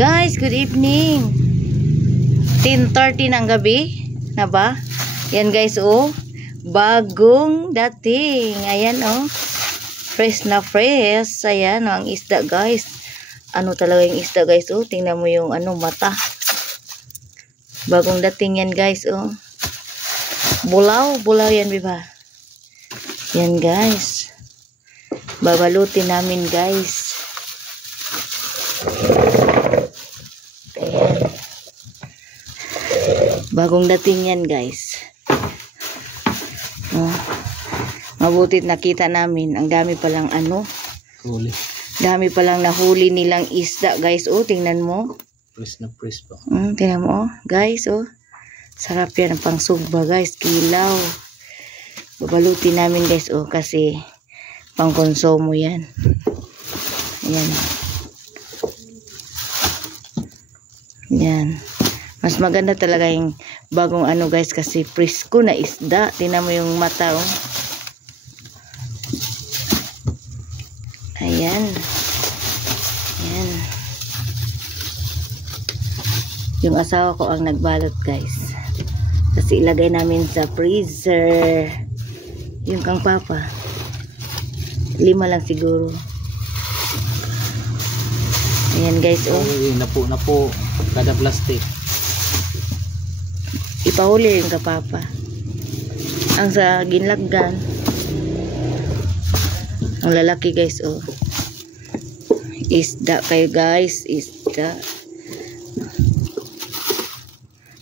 Guys, good evening. 10:30 ng gabi na ba? Yan guys, oh. Bagong dating. Ayan, oh. Fresh na fresh. Ayan, oh, ang isda, guys. Ano talaga yung isda, guys, oh. Tingnan mo yung ano, mata. Bagong dating yan, guys, oh. Bulaw, bulaw yan, diba? Yan, guys. Babalutin namin, guys. Ayan. Bagong dating yan, guys. Oh. Mabutit nakita namin. Ang dami palang ano. Huli. Dami palang nahuli nilang isda, guys. Oh, tingnan mo. Press na press pa. Tingnan mo, oh. Guys, oh. Sarap yan ang pangsugba, guys. Kilaw. Babalutin namin, guys, oh. Kasi pang konsumo yan. Ayan. Yan. Mas maganda talaga yung bagong ano, guys, kasi presko na isda. Tingnan mo yung mata, oh. Ayan. Ayan. Yung asawa ko ang nagbalot, guys. Kasi ilagay namin sa freezer. Yung kang papa. 5 lang siguro. Ayan, guys, oh. Napo. Kada plastic. Ipahuli yung kapapa. Ang sa ginlaggan. Ang lalaki, guys, oh. Isda kayo, guys. Isda.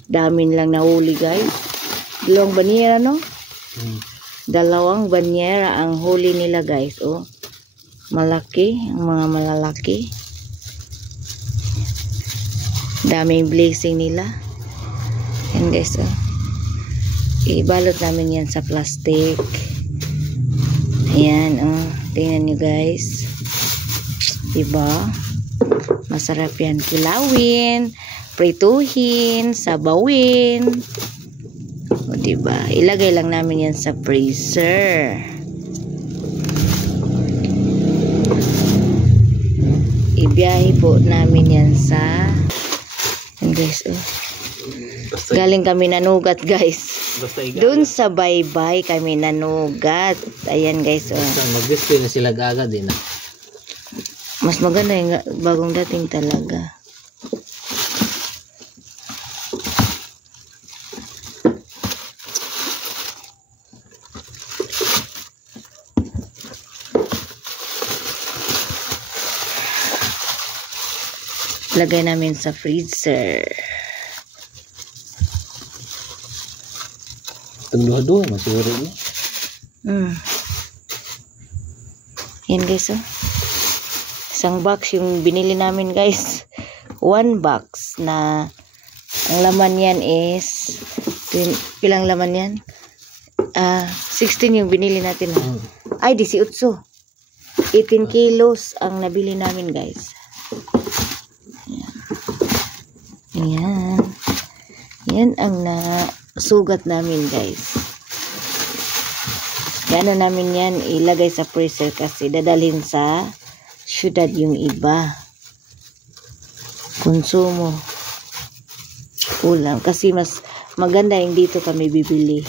Damin lang nahuli, guys. Dalawang banyera, no? Dalawang banyera ang huli nila, guys, oh. Malaki. Ang mga malalaki. Daming blessing nila. Yan, guys, oh. Ibalot namin yan sa plastic. Ayan, oh. Tingnan nyo, guys. Diba? Masarap yan. Kilawin, prituhin, sabawin. O, diba? Ilagay lang namin yan sa freezer. Ibiyahe po namin yan sa... Yan, guys, oh. Galing kami nanugat, guys. Doon sa baybay kami nanugat. Ayan, guys, oh. Mag-display na sila agad din. Mas maganda yung bagong dating talaga. Lagay namin sa freezer. Tungduha-duha, masiguro niya. Yan, guys, oh. Isang box yung binili namin, guys. 1 box na ang laman yan is ilang laman yan? 16 yung binili natin. Ay, 18. 18 kilos ang nabili namin, guys. Ayan. Yan ang nasugat namin, guys. Gano'n namin yan ilagay sa freezer kasi dadalhin sa syudad yung iba. Konsumo. Ulam. Kasi mas maganda yung dito kami bibili.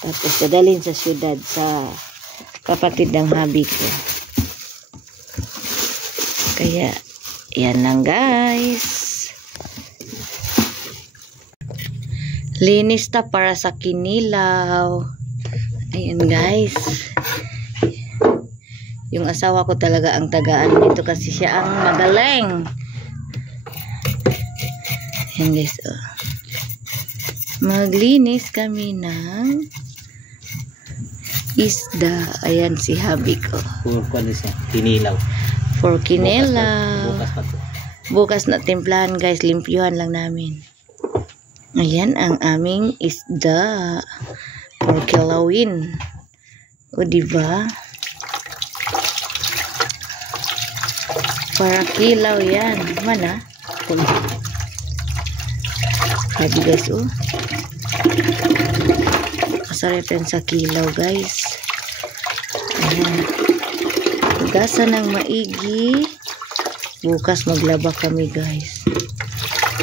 Tapos dadalhin sa syudad sa kapatid ng habi ko. Kaya, yan lang, guys. Linis ta para sa kinilaw. Ayan, guys. Yung asawa ko talaga ang tagaan dito kasi siya ang magaling. Ayan, guys, oh. Maglinis kami ng isda. Ayan si habi ko. Kinilaw. For kinilaw. Bukas pa to. Bukas na timplahan, guys. Limpyuhan lang namin. Ayan ang aming isda. For kilawin. O, diba? Para kilaw yan. Mana? Sabi, guys, oh. Masarap yan sa kilaw, guys. Ayan. Hugasan ng maigi. Bukas maglaba kami guys.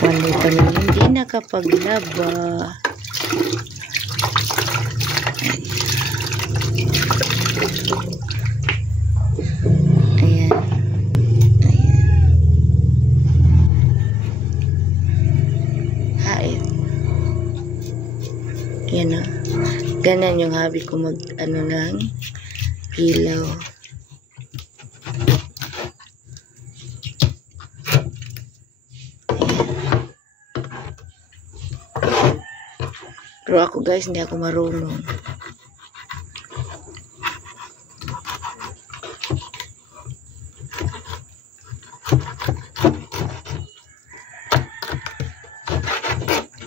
One day kami hindi nakapaglaba. Ayan. Ayan. Ayan o. Ganyan yung hobby ko mag ng ilaw. Pero ako guys, hindi ako marunong.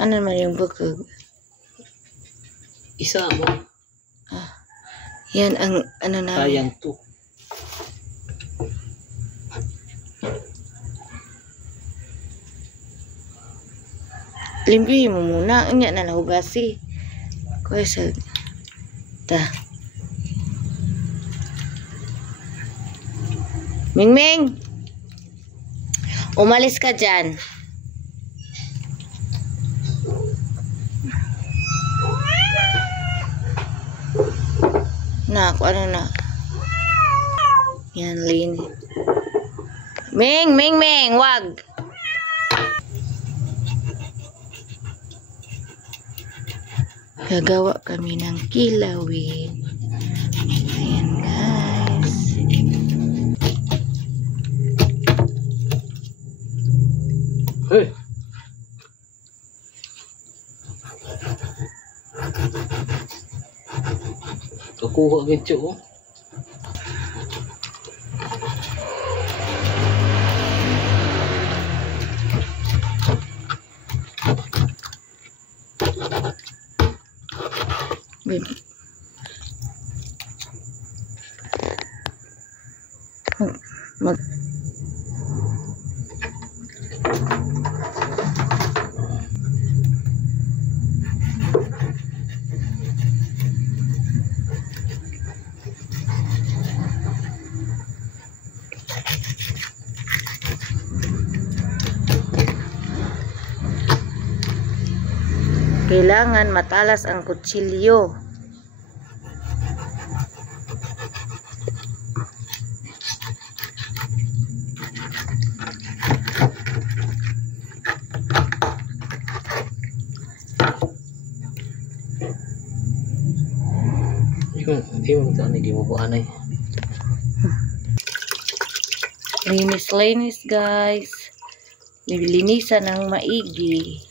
Ano naman yung bukog? Isa mo. Yan ang ano namin. Sayang to. Limpihin mo muna. Ang yan na nahugasi. Kuya sa... Ta. Mingming! Umalis ka dyan. Na, kung ano na. Yan, linis. Ming! Ming! Ming! Wag! Gagawa kami ng kilawin. Ayan guys. Hey! Kukuha agad siya oh. Mag kailangan matalas ang kutsilyo. Hindi mo ito, hindi mo po anay. Linis-linis guys. Linisan ng maigi.